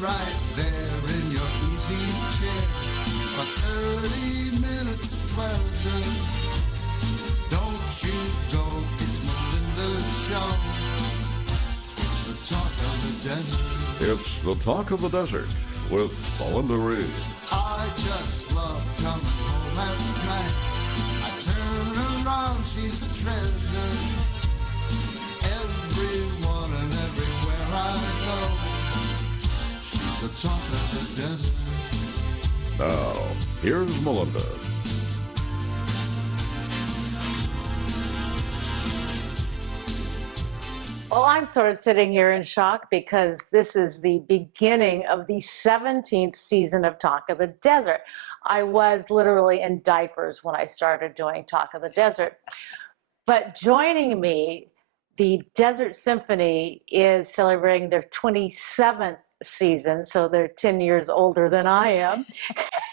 right there in your easy chair for 30 minutes of pleasure. Don't you go, it's Melinda's show. It's the talk of the desert. It's the talk of the desert with Melinda Read. I just love coming home at night. I turn around, she's a treasure. Everyone and everywhere I go, she's the talk of the desert. Now, here's Melinda. Well, I'm sort of sitting here in shock because this is the beginning of the 17th season of Talk of the Desert. I was literally in diapers when I started doing Talk of the Desert. But joining me, the Desert Symphony is celebrating their 27th season, so they're 10 years older than I am.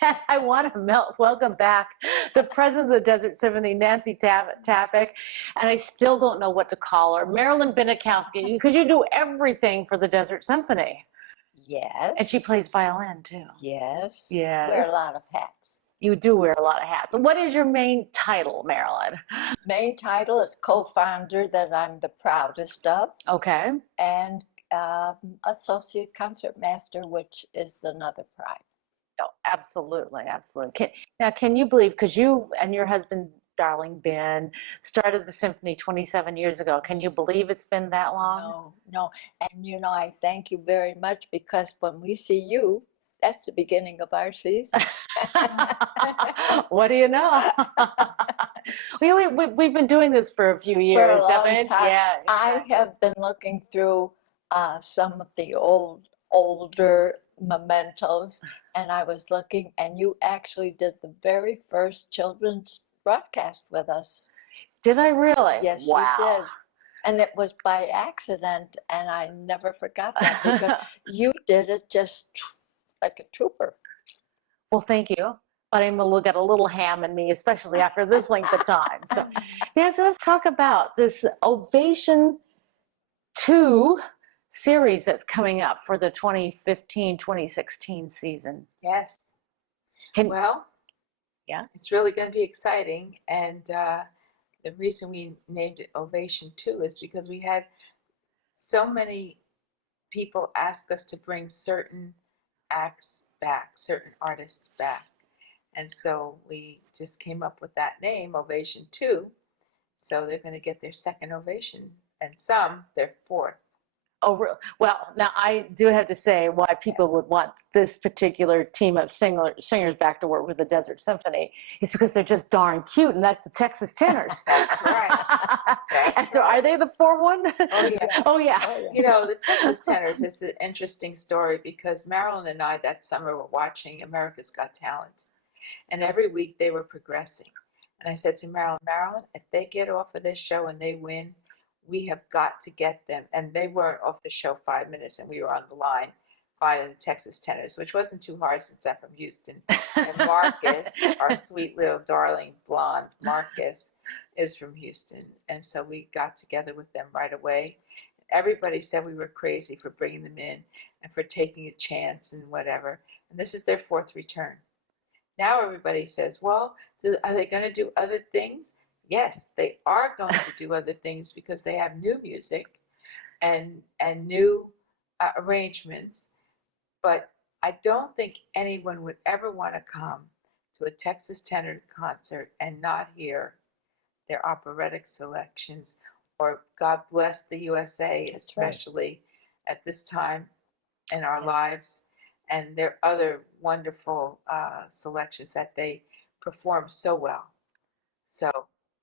And I want to welcome back the president of the Desert Symphony, Nancy Tapick, and I still don't know what to call her, Marilyn Benachowski, because you do everything for the Desert Symphony. Yes. And she plays violin too. Yes. Yes. Wear a lot of hats. You do wear a lot of hats. What is your main title, Marilyn? Main title is co-founder, that I'm the proudest of, Okay. and associate concertmaster, which is another pride. Oh, absolutely, absolutely. Can you believe, because you and your husband, darling Ben, started the symphony 27 years ago. Can you believe it's been that long? No. And you know, I thank you very much, because when we see you, that's the beginning of our season. What do you know? We've been doing this for a few years. For a long haven't we? time. Yeah, exactly. I have been looking through some of the older mementos, and I was looking, and you actually did the very first children's broadcast with us. Did I really? Yes, wow. you did. And it was by accident, and I never forgot that, because you did it just like a trooper. Well, thank you. But I'm got a little ham in me, especially after this length of time. So, yeah, so let's talk about this Ovation 2 series that's coming up for the 2015-2016 season. Yes. Yeah. It's really going to be exciting. And the reason we named it Ovation 2 is because we had so many people ask us to bring certain acts back, certain artists back. And so we just came up with that name, Ovation 2. So they're going to get their second ovation, and some their fourth. Oh, really? Well, now I do have to say why people would want this particular team of singers back to work with the Desert Symphony is because they're just darn cute, and that's the Texas Tenors. That's right. And so are they the 4-1? Oh, yeah. Oh, yeah. You know, the Texas Tenors is an interesting story, because Marilyn and I that summer were watching America's Got Talent. And every week they were progressing. And I said to Marilyn, if they get off of this show and they win, we have got to get them. And they weren't off the show 5 minutes, and we were on the line by the Texas Tenors, which wasn't too hard since I'm from Houston. And Marcus, our sweet little darling blonde Marcus, is from Houston. And so we got together with them right away. Everybody said we were crazy for bringing them in and for taking a chance and whatever. And this is their fourth return. Now everybody says, well, are they going to do other things? Yes, they are going to do other things, because they have new music and new arrangements. But I don't think anyone would ever want to come to a Texas Tenor concert and not hear their operatic selections, or God Bless the USA, especially at this time in our lives, and their other wonderful selections that they perform so well. So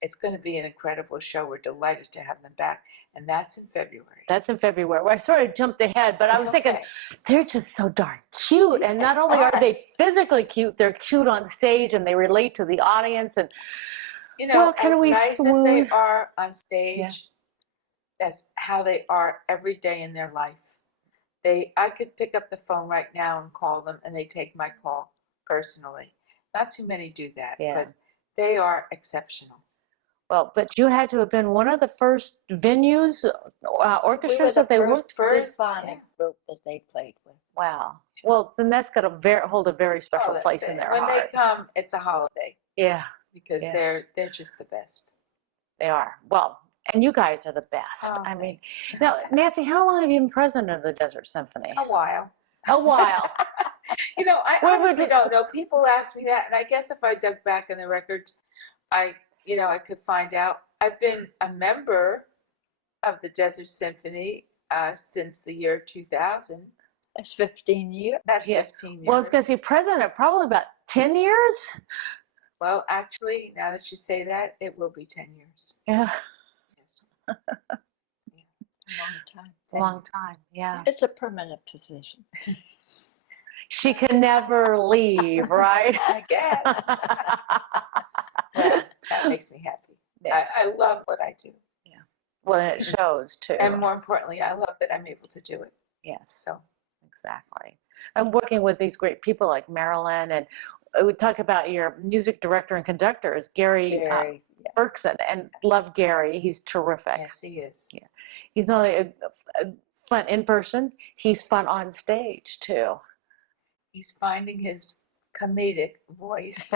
it's going to be an incredible show. We're delighted to have them back, and that's in February. That's in February. Well, I sort of jumped ahead, but I was thinking, they're just so darn cute. And not only are they physically cute, they're cute on stage, and they relate to the audience. And you know, well, can as we nice as they are on stage, that's how they are every day in their life. I could pick up the phone right now and call them, and they take my call personally. Not too many do that, but they are exceptional. Well, but you had to have been one of the first venues, orchestras that they worked first symphonic group that they played with. Wow. Well, then that's got to hold a very special place in their when heart. they come, it's a holiday. Yeah, Because Yeah. they're just the best. they are. Well, and you guys are the best. Oh, I mean, thanks. now, Nancy, how long have you been president of the Desert Symphony? A while. A while. You know, I Where would honestly you- don't know. People ask me that, and I guess if I dug back in the records, I could find out. I've been a member of the Desert Symphony since the year 2000. That's 15 years. That's Yeah. 15 years. Well, I was going to say president probably about 10 years. Well, actually, now that you say that, it will be 10 years. Yeah, Yes. Long time. a long time. Yeah. It's a permanent position. She can never leave, right? I guess. Well, that makes me happy. Yeah. I love what I do. Well, and it shows too. And more importantly, I love that I'm able to do it. Yes, So, exactly. I'm working with these great people like Marilyn, and we talk about your music director and conductor is Gary Very. Berkson, and love Gary. He's terrific. yes, he is. He's not only a fun in person, he's fun on stage too. He's finding his comedic voice.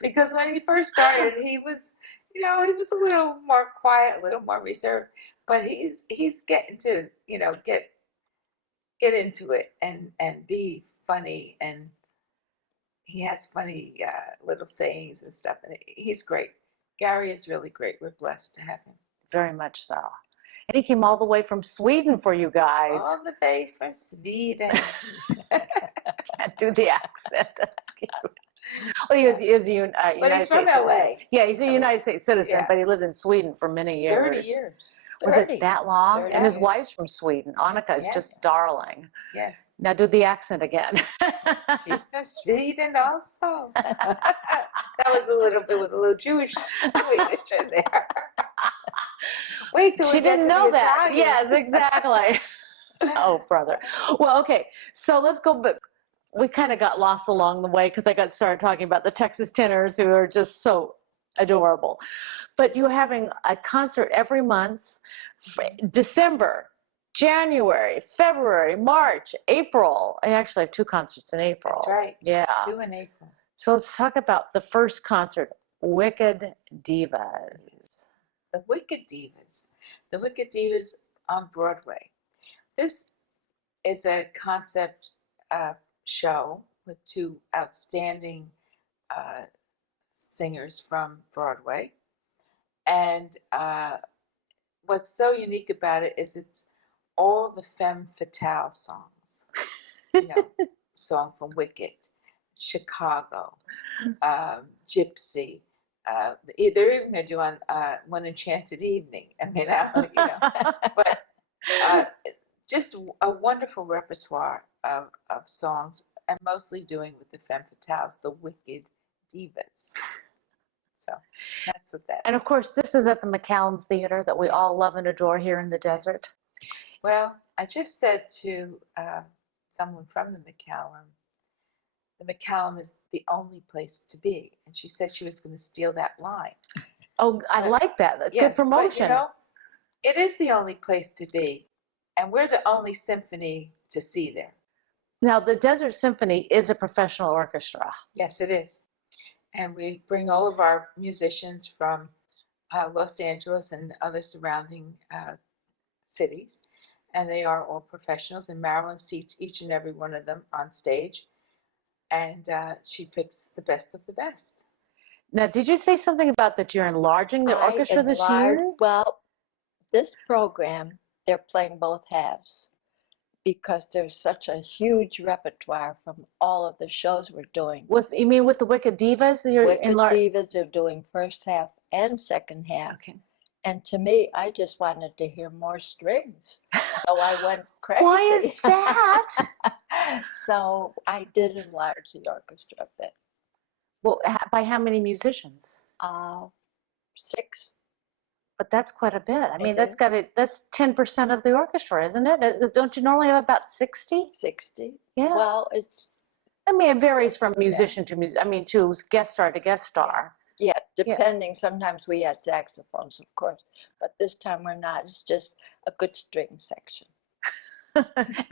Because when he first started, he was a little more quiet, a little more reserved, but he's getting to, get into it and be funny, and he has funny little sayings and stuff, and he's great. Gary is really great. We're blessed to have him. Very much so. And he came all the way from Sweden for you guys. All the way from Sweden. Can't do the accent. That's cute. Well, he is a United But he's from States LA. citizen. Yeah, he's a United States citizen, Yeah. but he lived in Sweden for many years. 30 years. Was 30. it that long? 30 And his years. wife's from Sweden. Annika is Yes. just darling. Yes. Now do the accent again. She's from Sweden also. That was a little bit with a little Jewish Swedish in there. Wait till She we get didn't to know the that. Italian. Yes, exactly. Oh, brother. Well, okay. So let's go, but we kind of got lost along the way because I got started talking about the Texas tenors who are just so adorable. But you're having a concert every month, December, January, February, March, April. I actually have 2 concerts in April. That's right. Yeah. 2 in April. So let's talk about the first concert, Wicked Divas. The Wicked Divas. The Wicked Divas on Broadway. This is a concept show with 2 outstanding singers from Broadway. And what's so unique about it is it's all the femme fatale songs. Song from Wicked, Chicago, Gypsy. They're even going to do on One Enchanted Evening. I mean, but just a wonderful repertoire of songs, and mostly doing with the femme fatales, the Wicked Divas. So that's what that And is. of course, this is at the McCallum Theatre that we all love and adore here in the desert. Well, I just said to someone from the McCallum is the only place to be. And she said she was going to steal that line. Oh, I like that. That's good promotion. But, it is the only place to be. And we're the only symphony to see there. Now, the Desert Symphony is a professional orchestra. Yes, it is. And we bring all of our musicians from Los Angeles and other surrounding cities. And they are all professionals. And Marilyn seats each and every one of them on stage. And she picks the best of the best. Now, did you say something about that you're enlarging the orchestra this year? Well, this program, they're playing both halves because there's such a huge repertoire from all of the shows we're doing. You mean with the Wicked Divas? You're Wicked enlarging. Divas are doing first half and second half. Okay. And to me, I just wanted to hear more strings. So I went crazy. Why is that? So I did enlarge the orchestra a bit. Well, by how many musicians? 6. But that's quite a bit. I mean, is. that's 10% of the orchestra, isn't it? Don't you normally have about 60? 60. Yeah. Well, it's, I mean, it varies from musician to musician. I mean, to guest star to guest star. yeah, depending. Sometimes we had saxophones, of course, but this time we're not. It's just a good string section.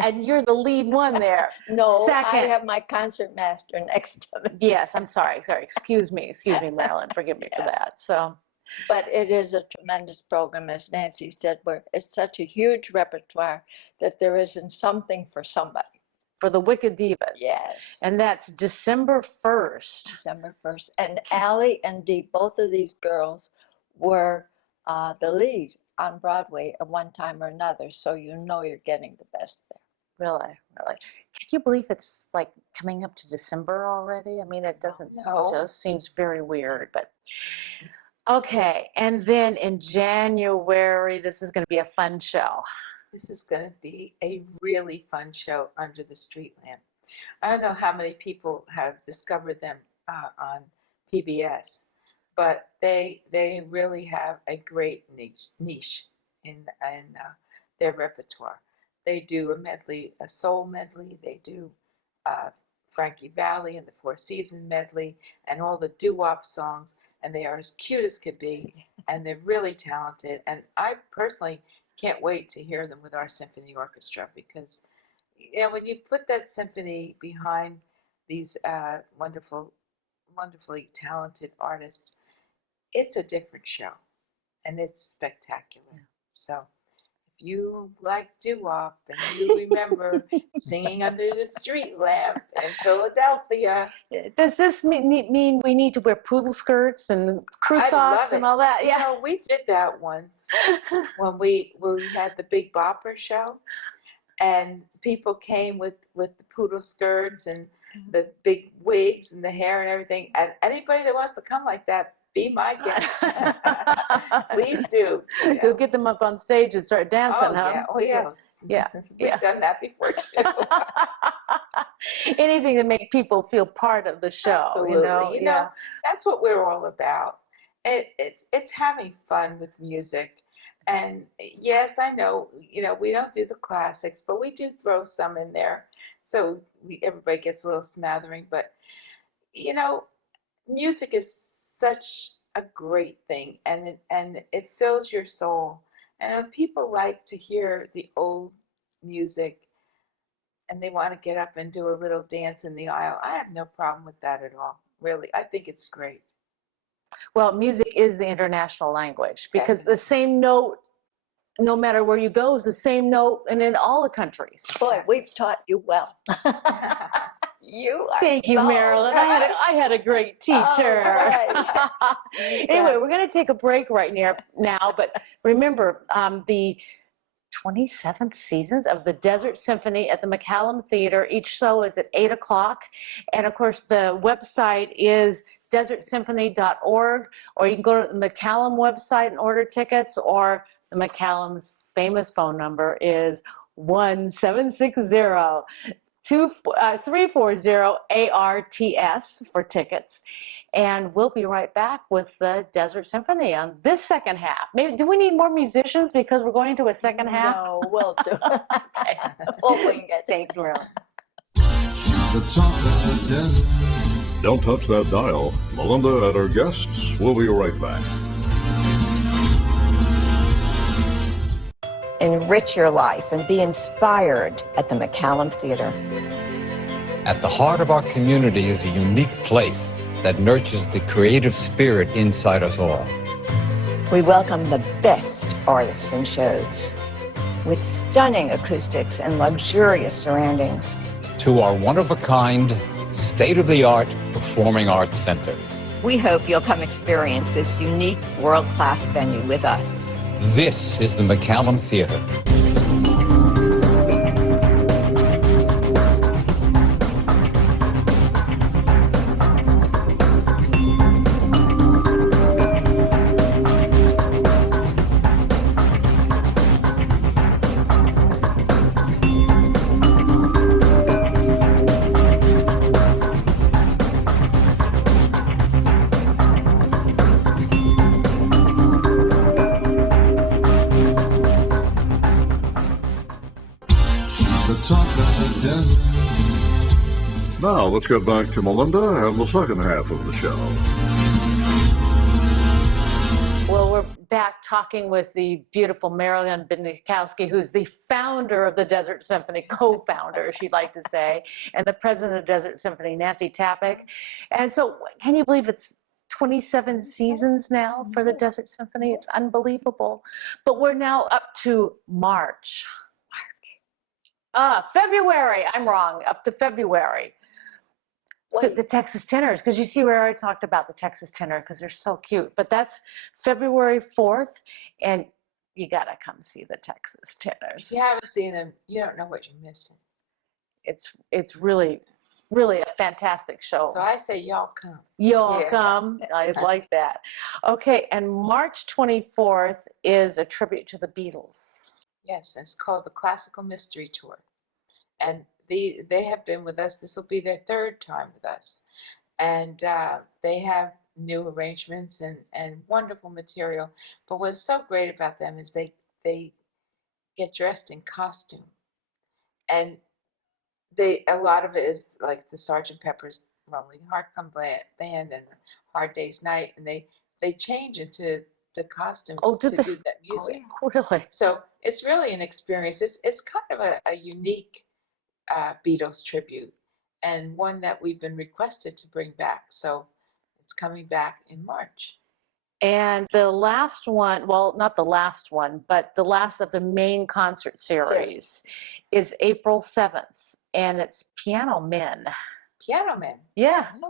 And you're the lead one there. No, I Second. have my concertmaster next to me. Yes, I'm sorry. Excuse me, Marilyn. Forgive me for that. So, But it is a tremendous program, as Nancy said, where it's such a huge repertoire that there isn't something for somebody. for the Wicked Divas. Yes. And that's December 1st. December 1st. And Allie and Dee, both of these girls were the lead on Broadway at one time or another. So you know you're getting the best there. Really. Can you believe it's like coming up to December already? I mean, it doesn't, No. it just seems very weird, but okay. And then in January, this is going to be a fun show. This is going to be a really fun show, Under the Street Lamp. I don't know how many people have discovered them on PBS, but they really have a great niche in their repertoire. They do a medley, a soul medley. They do Frankie Valli and the Four Seasons medley and all the doo-wop songs, and they are as cute as could be, and they're really talented. And I personally can't wait to hear them with our symphony orchestra, because when you put that symphony behind these wonderfully talented artists, it's a different show, and it's spectacular. So if you like doo-wop and you remember singing Under the Street Lamp in Philadelphia. Does this mean we need to wear poodle skirts and crew I love socks and it. all that? You know, we did that once when we had the Big Bopper show, and people came with the poodle skirts and the big wigs and the hair and everything. And anybody that wants to come like that, be my guest. Please do. You'll get them up on stage and start dancing, huh? Yeah. Yeah. We've done that before too. Anything to make people feel part of the show. Absolutely. You know, that's what we're all about. It's having fun with music. And yes, I know, we don't do the classics, but we do throw some in there. So everybody gets a little smattering. But, music is such a great thing, and it fills your soul. And if people like to hear the old music and they want to get up and do a little dance in the aisle, I have no problem with that at all. Really, I think it's great. Well, music is the international language, because the same note, no matter where you go, is the same note, and in all the countries. Boy, we've taught you well. You are Thank you, so Marilyn. right. I had a great teacher. right. Anyway, we're going to take a break right now, but remember, the 27th seasons of the Desert Symphony at the McCallum Theatre. Each show is at 8 o'clock. And of course, the website is desertsymphony.org, or you can go to the McCallum website and order tickets, or the McCallum's famous phone number is 1-760-340-ARTS for tickets. And we'll be right back with the Desert Symphony on this second half. Maybe, do we need more musicians because we're going into a second half? No, we'll do it. Okay. We'll wing it. Thanks, Marilyn. She's a talker of the desert. Don't touch that dial. Melinda and her guests will be right back. Enrich your life and be inspired at the McCallum Theatre. At the heart of our community is a unique place that nurtures the creative spirit inside us all. We welcome the best artists and shows with stunning acoustics and luxurious surroundings. To our one-of-a-kind, state-of-the-art Performing Arts Center. We hope you'll come experience this unique world-class venue with us. This is the McCallum Theatre. Now let's get back to Melinda and the second half of the show. Well, we're back talking with the beautiful Marilyn Benachowski, who's the founder of the Desert Symphony, co-founder, she'd like to say, and the president of Desert Symphony, Nancy Tapick. And so, can you believe it's 27 seasons now for the Desert Symphony? It's unbelievable. But we're now up to March. February, I'm wrong, up to February. To the Texas tenors, because you see where I talked about the Texas tenor, because they're so cute. But that's February 4th, and you gotta come see the Texas tenors. If you haven't seen them, you don't know what you're missing. It's really, really a fantastic show. So I say y'all come. Y'all Yeah. come. I like that. Okay, and March 24th is a tribute to the Beatles. Yes, and it's called the Classical Mystery Tour. And they have been with us. This will be their third time with us. And they have new arrangements and wonderful material. But what's so great about them is they get dressed in costume. And a lot of it is like the Sgt. Pepper's Lonely Heart Club Band and the Hard Day's Night. And they change into the costumes to do that music. Oh, really? So it's really an experience. It's kind of a unique Beatles tribute, and one that we've been requested to bring back. So it's coming back in March. And the last one, well, not the last one, but the last of the main concert series is April 7th, and it's Piano Men. Piano Men. Yes.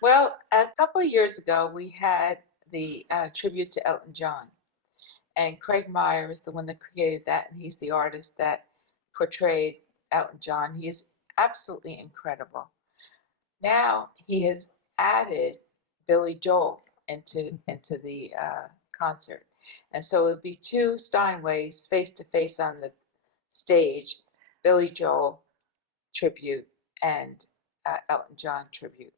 Well, a couple of years ago, we had the tribute to Elton John. And Craig Meyer is the one that created that, and he's the artist that portrayed Elton John. He is absolutely incredible. Now he has added Billy Joel into the concert, and so it'll be two Steinways face to face on the stage, Billy Joel tribute and Elton John tribute,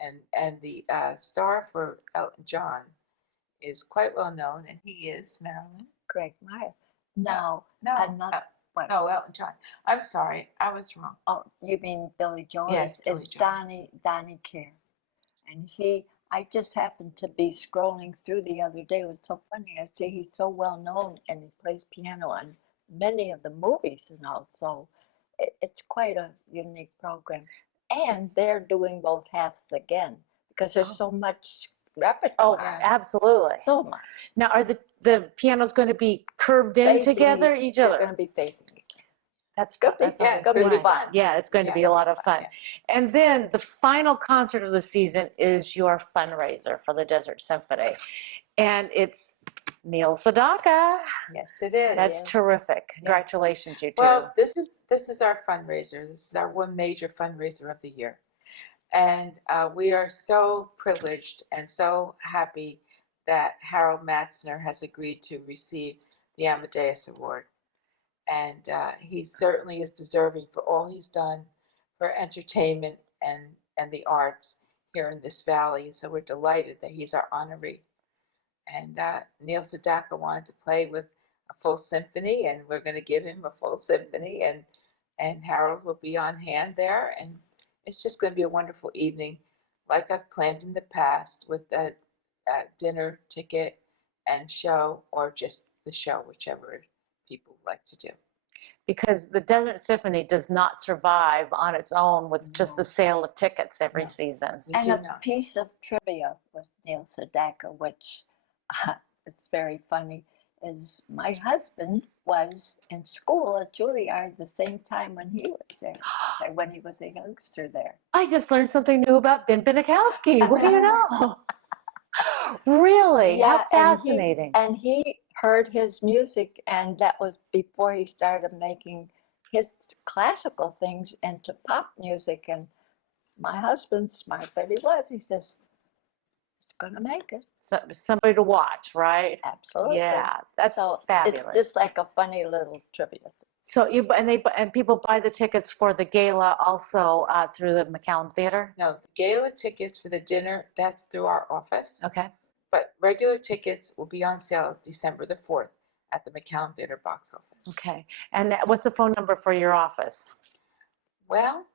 and the star for Elton John is quite well known, and he is Marilyn. Craig Meyer. No, What? No, Elton John. I'm sorry, I was wrong. Oh, you mean Billy Joel? Yes, Billy It's Joel. Donnie Care. And I just happened to be scrolling through the other day. It was so funny. I see he's so well known, and he plays piano on many of the movies and all. So it's quite a unique program. And they're doing both halves again because there's so much repertoire. Oh, absolutely. So much. Now, are the pianos going to be curved in Facing together each other? They're going to be facing each other. That's Good. good. Yeah, it's going to be fun. Yeah, it's going to be a lot of fun. Yeah. And then the final concert of the season is your fundraiser for the Desert Symphony. And it's Neil Sedaka. Yes, it is. That's terrific. Congratulations, you two. Well, this is our fundraiser. This is our one major fundraiser of the year. And we are so privileged and so happy that Harold Matzner has agreed to receive the Amadeus Award. And he certainly is deserving for all he's done for entertainment and the arts here in this valley. So we're delighted that he's our honoree. And Neil Sedaka wanted to play with a full symphony, and we're going to give him a full symphony, and Harold will be on hand there, and it's just going to be a wonderful evening, like I've planned in the past, with a dinner ticket and show, or just the show, whichever people like to do. Because the Desert Symphony does not survive on its own with just the sale of tickets every season. We And do a not. piece of trivia with Neil Sedaka, which it's very funny, is my husband was in school at Juilliard the same time when he was there, when he was a youngster there. I just learned something new about Ben Benachowski. What do you know? Really? Yeah, How fascinating. And he heard his music, and that was before he started making his classical things into pop music. And my husband, smart that he was, he says, it's going to make it. So, somebody to watch, right? Absolutely. Yeah, that's So fabulous. it's just like a funny little trivia. So and people buy the tickets for the gala also through the McCallum Theatre? No, the gala tickets for the dinner, that's through our office. Okay. But regular tickets will be on sale December the 4th at the McCallum Theatre box office. Okay. And what's the phone number for your office? Well,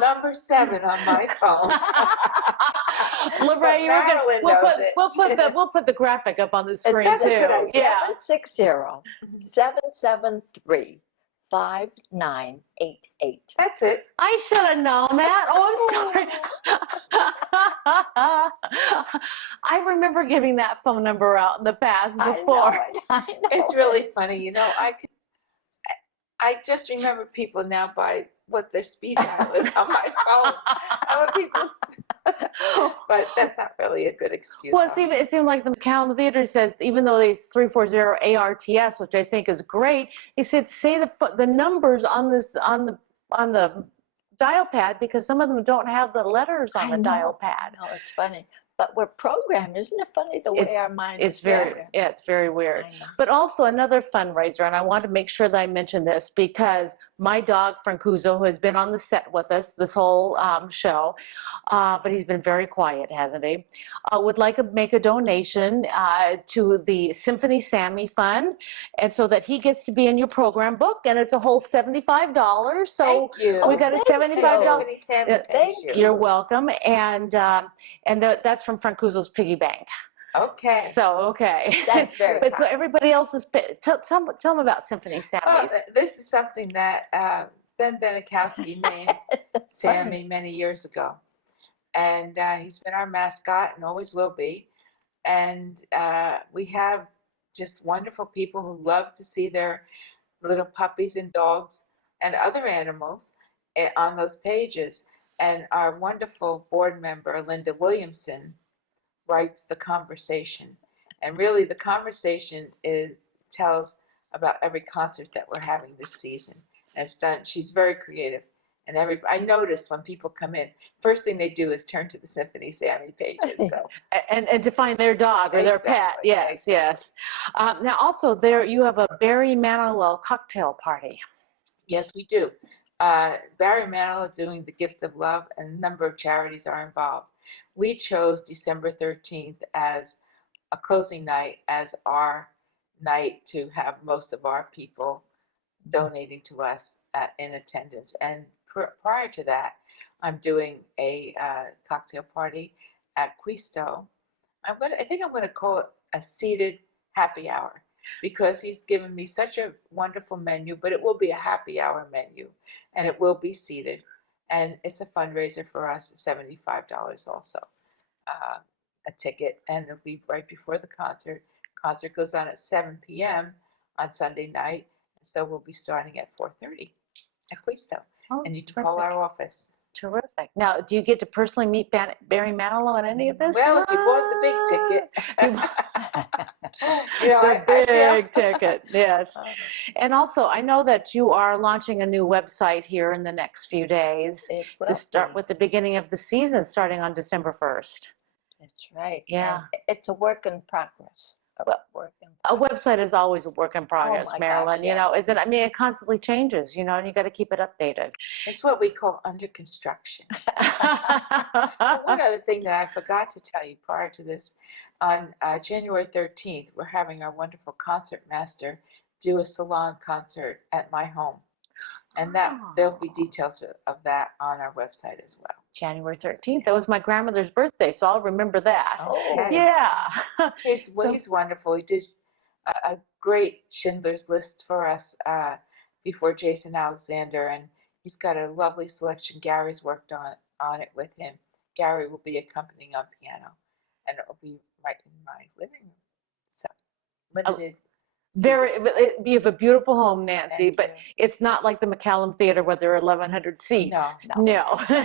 number 7 on my phone. Lorraine, you were gonna, Marilyn knows it. we'll put the graphic up on the screen That's a too. good idea. Yeah. 760-773-5988. That's it. I should have known that. Oh, I'm sorry. I remember giving that phone number out in the past before. I know. It's really funny. You know, I just remember people now by what their speed dial is on my phone. But that's not really a good excuse. Well, it seemed like the McCallum Theatre says, even though it's 340 ARTS, which I think is great, they said say the numbers on the dial pad, because some of them don't have the letters on the dial pad. No, it's funny. But we're programmed. Isn't it funny the way our mind is very, yeah, it's very weird. But also another fundraiser, and I want to make sure that I mention this because my dog, Francuzo, who has been on the set with us this whole show, but he's been very quiet, hasn't he? Would like to make a donation to the Symphony Sammy Fund, and so that he gets to be in your program book, and it's a whole $75. So Thank you. we got a $75. Symphony Sammy, thank you. You're welcome, and that's from Francuzo's piggy bank. Okay. So, okay. That's very But so everybody else is, tell them about Symphony Sammy's. This is something that Benachowski named Sammy many years ago. And he's been our mascot and always will be. And we have just wonderful people who love to see their little puppies and dogs and other animals on those pages. And our wonderful board member, Linda Williamson, writes the conversation. And really the conversation tells about every concert that we're having this season. And it's done, she's very creative. And I notice when people come in, first thing they do is turn to the Symphony Sammy pages. So. and to find their dog or their pet. Yes, exactly. yes. Now also there you have a Barry Manilow cocktail party. Yes, we do. Barry Manilow doing the Gift of Love, and a number of charities are involved. We chose December 13th as a closing night as our night to have most of our people donating to us in attendance. And prior to that, I'm doing a cocktail party at Quisto. I think I'm going to call it a seated happy hour, because he's given me such a wonderful menu, but it will be a happy hour menu, and it will be seated. And it's a fundraiser for us, $75 also, a ticket, and it'll be right before the concert. Concert goes on at 7 p.m. on Sunday night, so we'll be starting at 4:30 at Quisto. Oh, and you can call our office. Terrific. Now, do you get to personally meet Barry Manilow in any of this? Well, you bought the big ticket. The big ticket, yes. And also, I know that you are launching a new website here in the next few days to start with the beginning of the season, starting on December 1st. That's right. Yeah. And it's a work in progress. A website is always a work in progress, my Marilyn. gosh, You know, yes. I mean, it constantly changes, and you got to keep it updated. It's what we call under construction. One other thing that I forgot to tell you prior to this, on January 13th, we're having our wonderful concertmaster do a salon concert at my home. And there'll be details of that on our website as well. January 13th. That was my grandmother's birthday, so I'll remember that. Oh. Yeah. He's wonderful. He did a great Schindler's List for us before Jason Alexander, and he's got a lovely selection. Gary's worked on it with him. Gary will be accompanying on piano, and it'll be right in my living room. So limited. You have a beautiful home, Nancy, Thank but you. it's not like the McCallum Theatre where there are 1,100 seats. No. So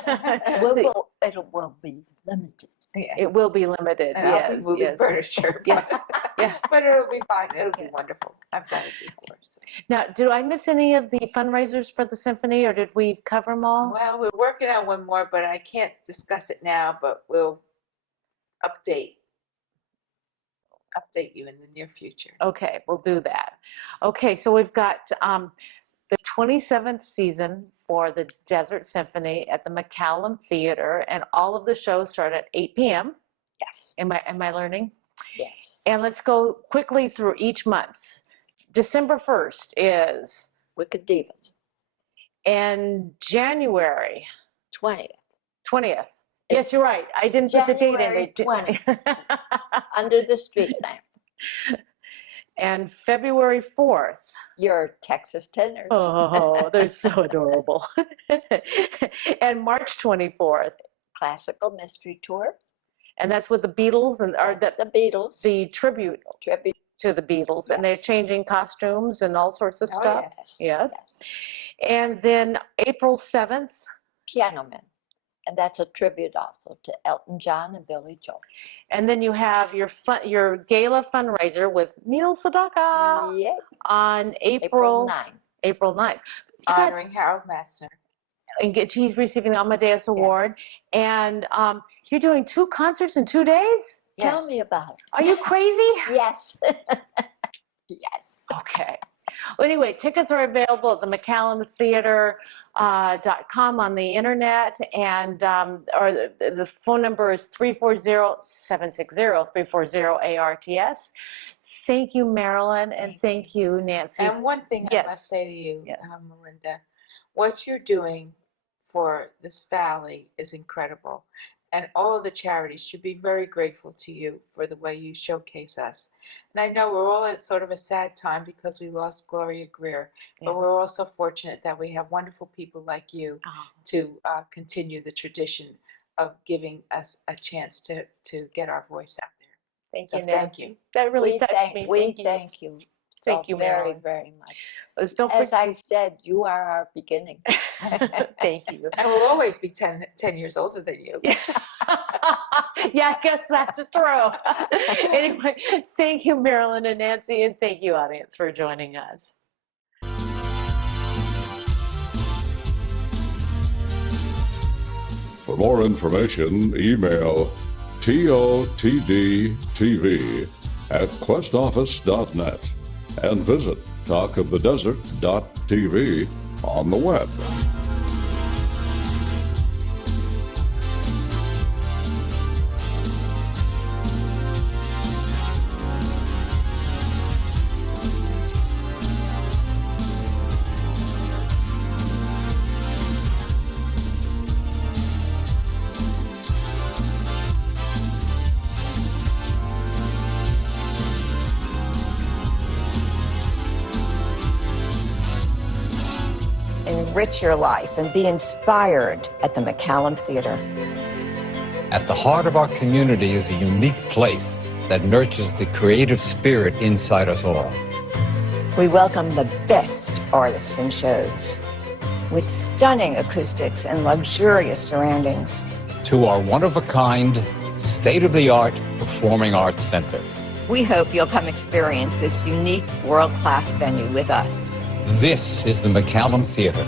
It will be limited. Yeah. it will be limited. And I'll be Yes, moving yes. furniture. Yes, yes. But it'll be fine. It'll be wonderful. I've done it before. So. Now, did I miss any of the fundraisers for the symphony, or did we cover them all? Well, we're working on one more, but I can't discuss it now, but we'll update you in the near future. Okay, we'll do that. Okay, so we've got the 27th season for the Desert Symphony at the McCallum Theatre, and all of the shows start at 8 p.m. Yes. Am I learning? Yes. And let's go quickly through each month. December 1st is, Wicked Divas. and January 20th. 20th Yes, you're right. I didn't put the date in. January 20, under the street lamp. And February 4th. Your Texas tenors. Oh, they're so adorable. And March 24th. Classical Mystery Tour. And that's with the Beatles and The Beatles. the tribute Tribute. to the Beatles, and they're changing costumes and all sorts of stuff. Yes. And then April 7th. Piano Men. And that's a tribute also to Elton John and Billy Joel. And then you have your gala fundraiser with Neil Sedaka Yeah. on April 9. April 9th. Honoring Harold Messner. And he's receiving the Amadeus Award. And you're doing 2 concerts in 2 days? Tell me about it. Are you crazy? Yes. Yes. Okay. Well, anyway, tickets are available at the McCallum Theatre.com on the internet, and or the phone number is 340-760-340-ARTS. Thank you, Marilyn, and thank you, Nancy. And one thing I must say to you, Melinda, what you're doing for this valley is incredible. And all of the charities should be very grateful to you for the way you showcase us. And I know we're all at sort of a sad time because we lost Gloria Greer, but we're also fortunate that we have wonderful people like you to continue the tradition of giving us a chance to get our voice out there. Thank So you, thank Nancy. you. That really touched me. We thank you. Thank you, very, Marilyn. very much. Don't As I said, you are our beginning. Thank you. And we'll always be 10 years older than you. Yeah, I guess that's true. Anyway, thank you, Marilyn and Nancy, and thank you, audience, for joining us. For more information, email TOTDTV@questoffice.net and visit talkofthedesert.tv on the web. Enrich your life and be inspired at the McCallum Theatre. At the heart of our community is a unique place that nurtures the creative spirit inside us all. We welcome the best artists and shows with stunning acoustics and luxurious surroundings. To our one-of-a-kind, state-of-the-art performing arts center. We hope you'll come experience this unique world-class venue with us. This is the McCallum Theatre.